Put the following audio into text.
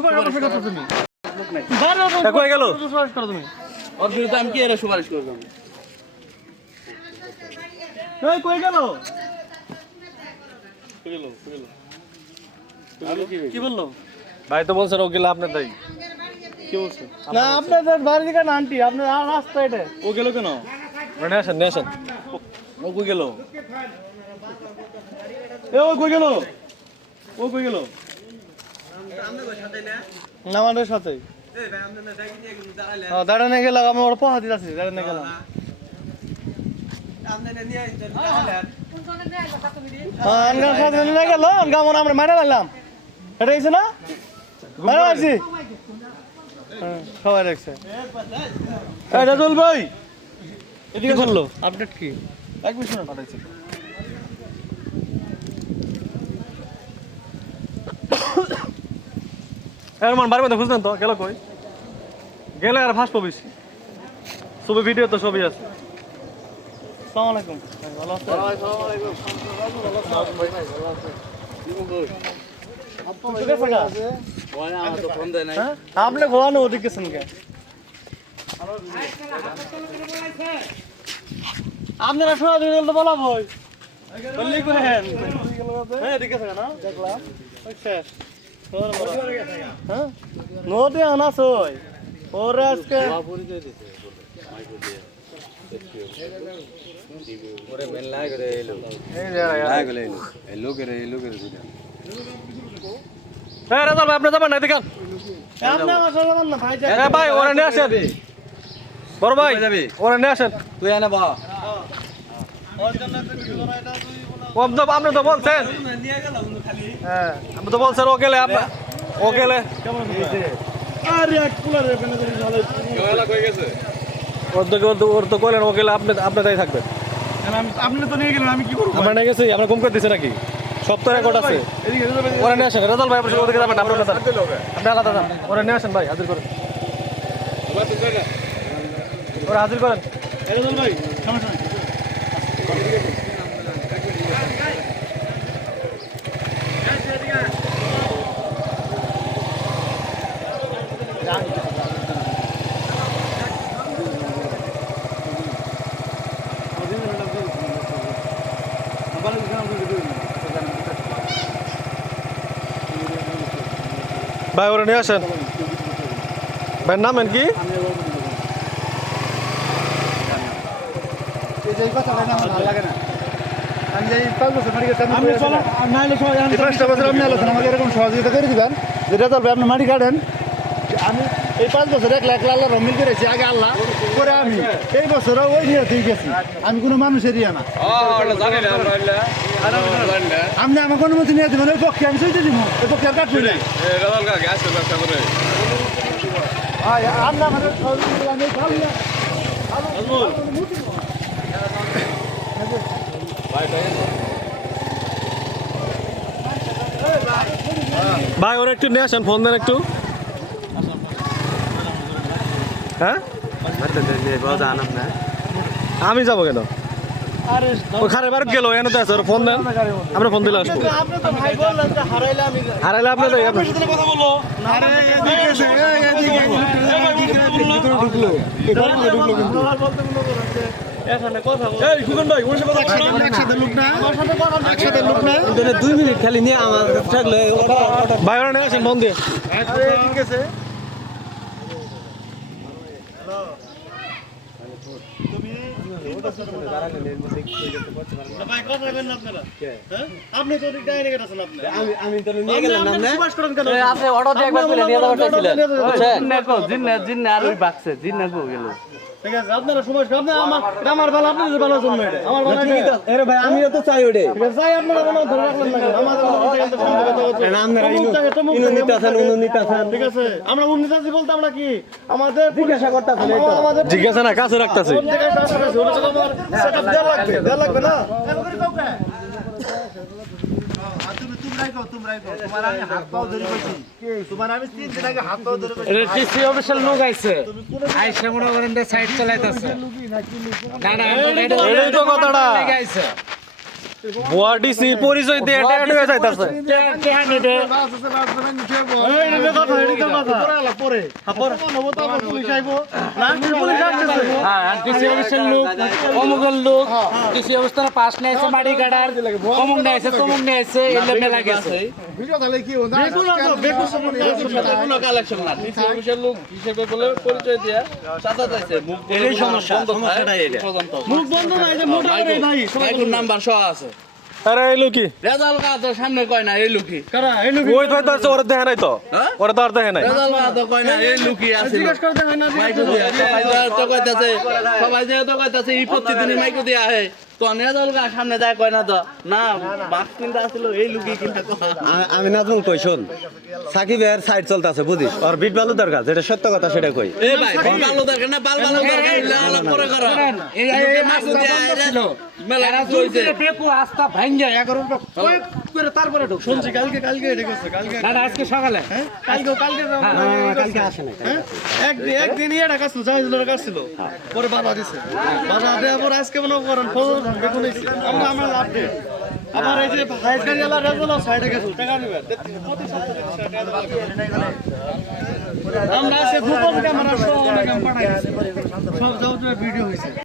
সুপারিশ করছো তুমি? কই গেল? সুপারিশ করো তুমি? ওর বিরুদ্ধে আমি কি এর সুপারিশ করব? এই কই গেল? কি বললো? ভাই তো বলছেন ও গেলে আপনার তাই। কি বলছে? না আপনাদের বাড়ি থেকে না আন্টি, আপনার রাস্তা এটা। ও গেল কেন? নিয়ে আসেন। ও কই গেল? এ ও কই গেল? ও কই গেল? না আমাদের সাথে। দাঁড়ানে গেলাম, আমি ওর পা দিতে আছি, দাঁড়ানে গেলাম। আনগাম সাথে নিয়ে গেল, আনগাম আমরা মারা লাগলাম। এটা হয়েছে না? মারা লাগছি। সবাই দেখছে। রাজুল ভাই এদিকে বললো আপডেট কি? এক মিনিট পাঠাইছি। এরমান বাড়ির মধ্যে খুঁজলেন তো গেল কই? গেলে আর ফাঁস পাবিস। ছবি ভিডিও তো সবই আছে। আসসালামু আলাইকুম। ভালো আছেন? আসসালামু আলাইকুম। আপনি ঘোরানো ওদিকে গেছেন কে? আপনারা শোনা দিন তো বলা ভয় বললি করেন। হ্যাঁ ঠিক আছে না দেখলাম শেষ। হ্যাঁ নদী আনাস ওই ওরে আজকে ওরে মেল না করে এলো হ্যাঁ রাজাল ভাই আপনি যাবেন না দেখেন। আপনি আমার সাথে যাবেন না ভাই। হ্যাঁ ভাই ওরা নিয়ে আসেন। বড় ভাই ওরা নিয়ে আসেন। তুই এনে বা আপনি তো বলছেন। হ্যাঁ আপনি তো বলছেন ও গেলে ও গেলে আরে এক কুলারে পেনে ধরে ভালো গলা কই গেছে? ওর তো কইলেন ও গেলে আপনি তাই থাকবেন। আপনি তো নিয়ে গেলেন আমি কি করব? আমরা নিয়ে গেছি আমরা গুম করে দিছি নাকি? সব তো রেকর্ড আছে। ওরা নিয়ে আসেন রাজাল ভাই আপনি ওদিকে যাবেন আপনারা যান। আপনি আলাদা যান। ওরা নিয়ে আসেন ভাই হাজির করেন। ওরা হাজির করেন। রাজুল ভাই সমস্যা নাই। ভাই ওরা নিয়ে আসেন। ভাইয়ের নাম কি? আমাকে এরকম সহযোগিতা করে দিবেন যেটা চলবে আপনি মাটি কাটেন। আমি এই 5 বছর 1 লাখ আল্লাহ রমিল করেছি আগে আল্লাহ করে আমি এই বছরও ওই নিয়ে ঠিক গেছি। আমি কোনো মানুষের ইয়ে না। আপনি আমাকে অনুমতি নিয়ে দেবেন ওই পক্ষে আমি চলতে দিব ওই পক্ষে আর কাটবি না। আপনি আমাদের সহযোগিতা আমি ভালো না ভাই ওরা একটু নিয়ে আসেন ফোন দেন একটু। হ্যাঁ আমি যাবো কেন? ওই খারে বার গেল এনে তো আছে ওর ফোন দেন আমরা ফোন দিলে আসবো। আপনি তো ভাই বললেন যে হারাইলে আমি হারাইলে আপনি তো কথা বলো। আরে এদিকে এসে এদিকে ঢুকলো বলতে মনে করছে এখানে কথা বল। এই সুজন ভাই ওর সাথে কথা বল। একসাথে লোক না আমার সাথে কথা একসাথে লোক না 2 মিনিট খালি নিয়ে আমার থাকলে ভাই ওরা নিয়ে আসেন ফোন দিয়ে। আরে ঠিক আছে। ভাই কথা বলেন না আপনারা। হ্যাঁ আপনি তো ঠিক ডাইরেক্ট গেছেন আপনি। আমি তো নিয়ে গেলাম না না সুপারিশ করেন কেন? আপনি অটো দিয়ে একবার তুলে নিয়ে যাবার চাইছিলেন বুঝছেন? আর ওই বাক্সে জিন্না কো গেল। ঠিক আছে আপনারা সুপারিশ করেন। আপনি আমার ভালো আপনাদের ভালো জন্য এটা আমার ভালো এটা। আরে ভাই আমিও তো চাই ওরে ঠিক আছে যাই আপনারা কোনো ধরে রাখলেন না কেন? আমাদের ঠিক আছে আমরা উন্নতি বলতে আমরা কি আমাদের জিজ্ঞাসা করতেছেন আমাদের জিজ্ঞাসা না কাছে রাখতেছি। দেয়া লাগবে না। টিসি অফিসিয়াল লোক আইছে আইসা মনে করেন সাইড চালাইতেছে না না এটাই তো কথাটা। আইছে ওয়াডিসির পরিচয় দিয়ে এটা হয়ে যাইতাছে। এই কথা হয়ে পরে আলা পরে পরে নবো তো আবার পুলিশ আইবো লাস্ট পুলিশ আসছে হ্যাঁ ডিসি অফিসের লোক অমুকের লোক ডিসি অফিসের পাস নিয়েছে মাটি কাটার অমুক নিয়েছে তমুক নিয়েছে এলে মেলা গেছে ভিডিও তাহলে কি হলো বেগুন তো বেগুন কোনো কালেকশন না ডিসি অফিসের লোক হিসেবে বলে পরিচয় দিয়া সাদা যাইছে মুখ এটাই সমস্যাটাই এটা মুখ বন্ধ না এই যে মোটা করে ভাই এখন নাম্বার সহ আছে আরে এই লোকি রেজাল্ট কা তো সামনে কয় না এই লুকি কারা এই লোক ওই তো আছে ওরা দেখে নাই তো ওরা তো আর দেখে নাই রেজাল্ট কা তো কয় না এই লুকি আছে জিজ্ঞেস করতে হয় না মাইকো দিয়া সবাই যে তো কইতাছে এই প্রতিদিনই মাইকো দিয়া আহে তো রেজাল্ট কা সামনে যায় কয় না তো না বাস কিনতে আসলো এই লুকি কিনতে আমি নাজমুল কই শোন সাকিবের সাইড চলতেছে বুঝিস আর বিট বালু দরকার যেটা সত্য কথা সেটা কই এই ভাই ভালো দরকার না বাল ভালো দরকার ইলা আলাপ করে করো এই মাইকো দিয়া ছিল মেলা এরা চলছে জুলছে পেকু আস্তা ভাঙ্গে 11 কয়েক করে তারপরে ঢুক শুনছি কালকে এটা গেছে কালকে দাদা আজকে সকালে কালকে আসে না একদিন এটা কাজ জাহাজের কাজ ছিল পরে বাধা দিছে বাধা দেওয়ার পর আজকে মনে করেন ফোন দেখুন আমরা আপডেট আবার এই যে হাইস গাড়ি আলা রেগুলো সাইডে গেছে টাকা নিবেন আমরা আছে গোপন ক্যামেরা সহ অনেক পাঠাই